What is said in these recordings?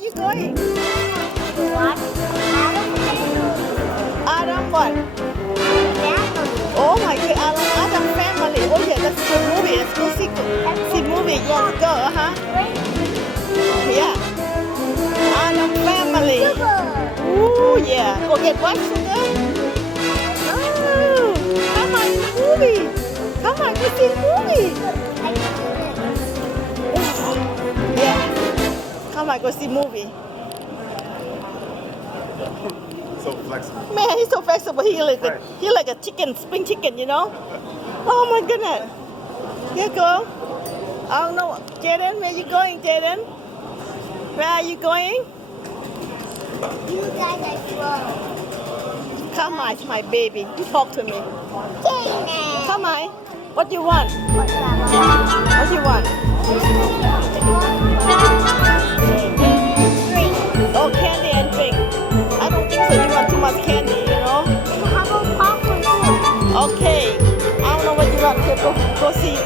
you going? What? Adam what? Family. Oh my god, Adam family. Oh yeah, that's a good movie. Let's go see movie. Yeah, let's go, Yeah. Adam family. Ooh yeah. Go get what, sugar? Oh, come on in the movie. Come on, go see the movie. Yeah. Come on, go see movie. So flexible. Man, he's so flexible. He like a chicken, spring chicken, you know? Oh my goodness. Here go. I don't know. Jaden, where you going, Jaden? Where are you going? You guys are slow. Come on, it's my baby. You talk to me. Jaden. Come on. What you want? What's that? What you want? Oh, candy and drink. I don't think so. You want too much candy, you know? How about popcorn too? Okay. I don't know what you want. Okay, go see.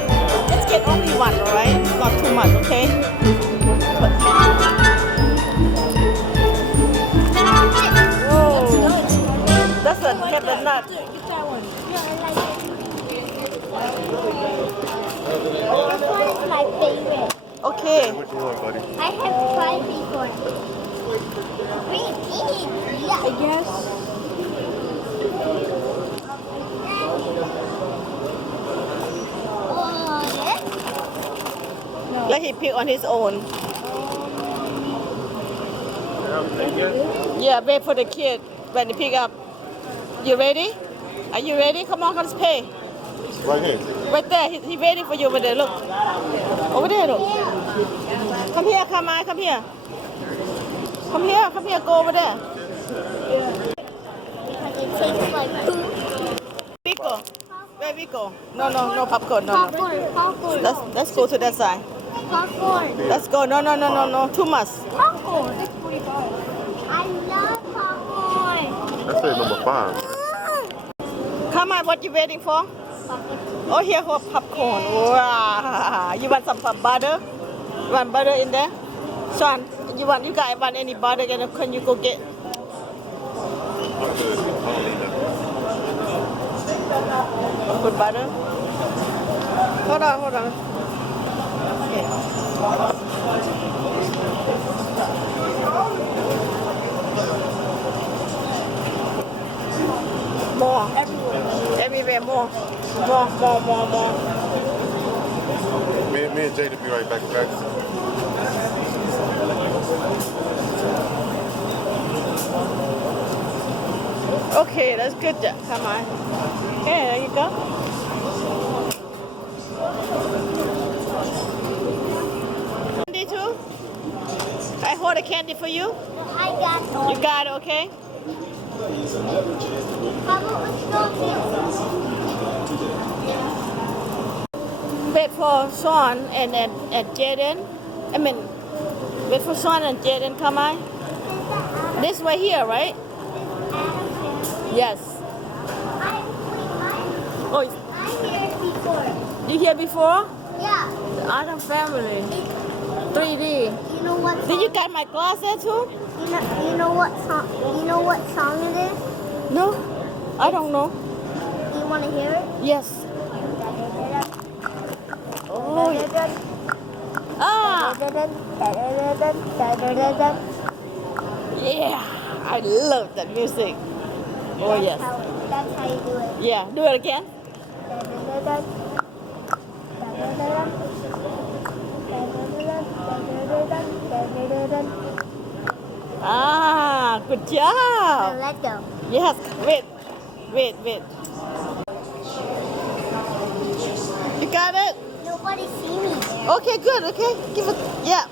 Let's get only one, alright? Not too much, okay? Whoa. That's a hazelnut. This one is my favorite. Okay. What you want, buddy? I have tried before. Green, yeah. I guess. Oh, this? Let him pick on his own. Yeah, wait for the kid when they pick up. You ready? Are you ready? Come on, let's pay. Right here. Right there. He's waiting for you over there. Look. Over there, look. Come here, Carmine. Come here. Come here. Come here. Go over there. Because it tastes like poop. Pico. Where we go? No popcorn. No. Popcorn. Let's go to that side. Popcorn. Let's go. No. Too much. Popcorn. I love popcorn. That's it, number 5. Carmine, what you waiting for? Oh, here for popcorn. Wow. You want some butter? You want butter in there? Sean, you guys want any butter? Can you go get? I'm good. I don't need that. Put butter? Hold on. Okay. More. Everywhere more. Me and Jay to be right back, guys. Okay, that's good. Come on. Okay, there you go. Candy too? I hold a candy for you. I got one. You got it, okay? How about let's go Wait for Sean and Jaden. I mean, wait for Sean and Jaden. Come on. This way here, right? Yes. Oh, I'm here before. you here before? Yeah. The Adam family. 3D. You know what song? Did you got my glass there too? You know what song? You know what song it is? No, I don't know. You want to hear it? Yes. Oh, yeah. Ah, yeah. I love that music. Oh, yes. That's how you do it. Yeah, do it again. Ah, good Now job. let's go. Yes, wait. You got it? Nobody see me. Okay, good, okay. Give it, yeah.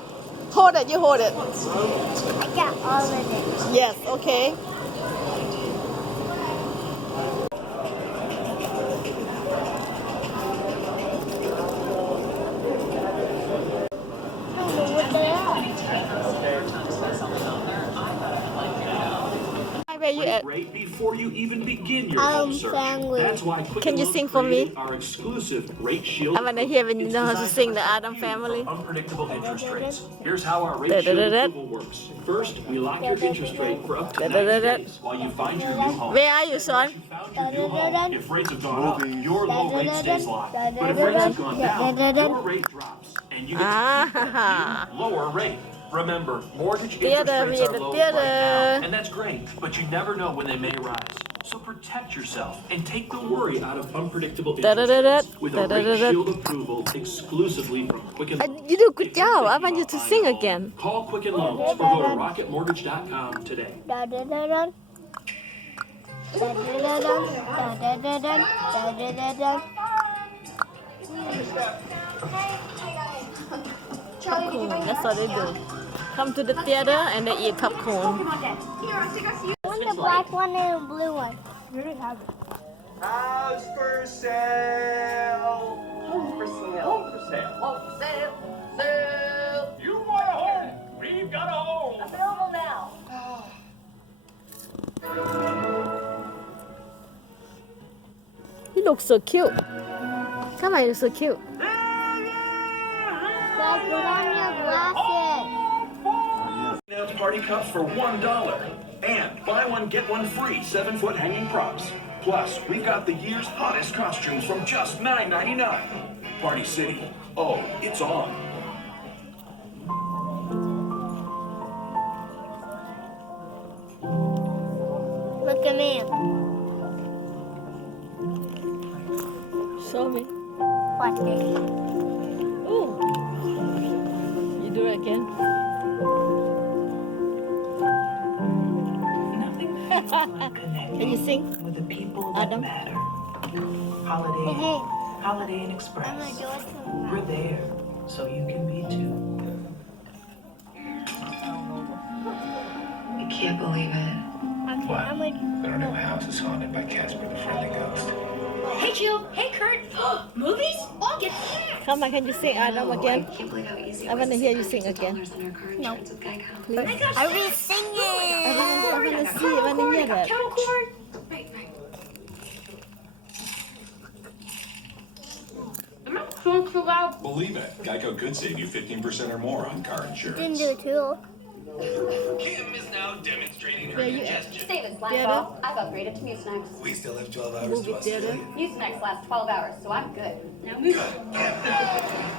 Hold it, you hold it. I got all of it. Yes, okay. I don't know what they are. Where are you at? Rate before you even begin your home search. Family. That's why Quicken Can you Loans sing for me? created our exclusive Rate Shield. I wanna hear when you It's know how to designed sing the protect Adam you Family. from unpredictable interest rates. Here's how our Rate Shield approval works. First, we lock your interest rate for up to 90 days while you find your new home. Where are you, son? Found your new home. If rates have gone up, your low rate stays locked. But if rates have gone down, your rate drops, and you get to keep that new lower rate. Remember, mortgage interest rates are low right now, and that's great, but you never know when they may rise. So protect yourself and take the worry out of unpredictable interest rates with a Rate Shield approval exclusively from Quicken Loans. You do good job. I want you to sing again. Call Quicken Loans or go to rocketmortgage.com today. Popcorn, that's what they do. Come to the theater and they eat popcorn. I want the black one and the blue one. House for sale. Home for sale. Home for sale. Home for sale. Sale. You want a home? We've got a home. Available now. You look so cute. Come on, you're so cute. Dad, put on your glasses. Now party cups for $1. And buy one, get one free 7-foot hanging props. Plus, we've got the year's hottest costumes from just $9.99. Party City. Oh, it's on. Look at me. Show me. Watch it. Ooh. You do it again. Can you sing? With the people that Adam? matter. Mhm. Holiday Inn I'm Express. gonna do it to We're there, so you can be too. I can't believe it. Okay, I'm gonna. Our new house is haunted by Casper the Friendly Ghost. Hey Jill, hey Kurt. Movies? I'll get Come on, can you sing Adam again? I can't believe how easy I it was wanna to hear save you sing hundreds of again. dollars on our car insurance with Geico. Are we singing? I wanna see, I wanna hear that. kettle corn. Right, right. Am I going too loud? Believe it. Geico could save you 15% or more on car Didn't insurance. do it too. Kim is now demonstrating her Where you at? indigestion. David's Theater? last I've upgraded to Mucinex. We still have 12 hours Movie to theater? Australia. Mucinex lasts 12 hours, so I'm good. Now move.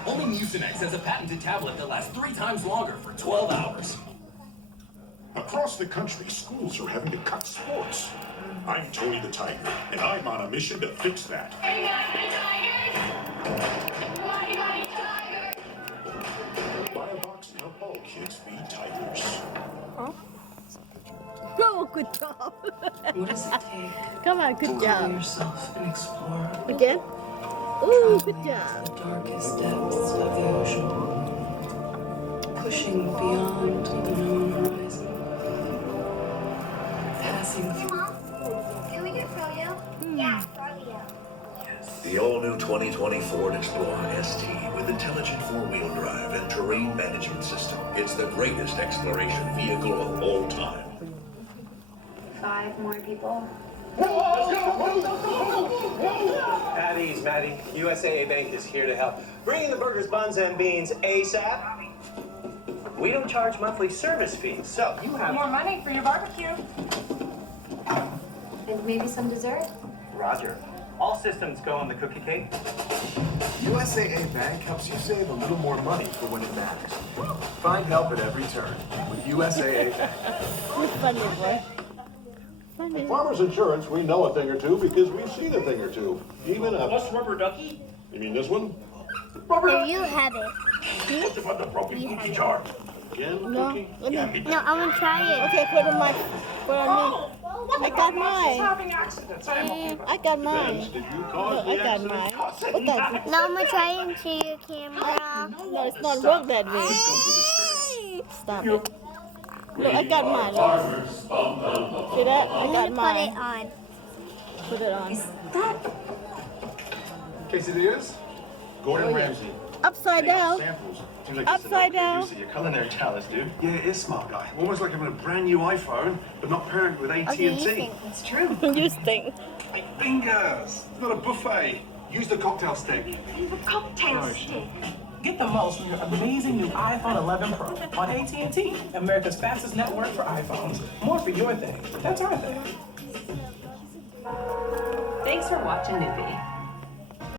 Only Mucinex has a patented tablet that lasts 3 times longer for 12 hours. Across the country, schools are having to cut sports. I'm Tony the Tiger, and I'm on a mission to fix that. Buy a box and help all kids be tigers. Oh, good job. What does it take Come on, to good know job. yourself and explore Again? Ooh, good the job. darkest depths of the ocean? Pushing beyond the known horizon. Passing through. Mom, can we get froyo? Yeah, froyo. The all-new 2020 Ford Explorer ST with intelligent four-wheel drive and terrain management system. It's the greatest exploration vehicle of all time. 5 more people. At ease, Maddie. USAA Bank is here to help. Bring in the burgers, buns, and beans ASAP. We don't charge monthly service fees, so you have More money for your barbecue. And maybe some dessert? Roger. All systems go on the cookie cake. USAA Bank helps you save a little more money for when it matters. Find help at every turn with USAA Bank. You're funny, boy. Funny. Farmers Insurance, we know a thing or two because we've seen a thing or two. Even a... What's rubber ducky? You mean this one? Here, you have it. What's about the broken cookie jar? Again, No, cookie? let me. No, I'm gonna try it. Okay, put on my. Put on me. I got mine. Having accidents. I got mine. Vince, did you cause Look, the I got accident? mine. What the? No, I'm gonna try it into your camera. No, it's not work that way. Stop it. Look, I got mine. Look. See that? I I'm got gonna mine. put it on. Put it on. Quesadillas? Gordon Oh, yeah. Ramsay. Upside down. Samples. Seems like Upside down. Your culinary talents, dude. Yeah, it is smart guy. Almost like having a brand new iPhone, but not paired with AT&T. It's true. You stink. Fingers. It's not a buffet. Use the cocktail stick. Cocktail stick. Get the most from your amazing new iPhone 11 Pro on AT&T, America's fastest network for iPhones. More for your thing. That's our thing. Thanks for watching, Newbie.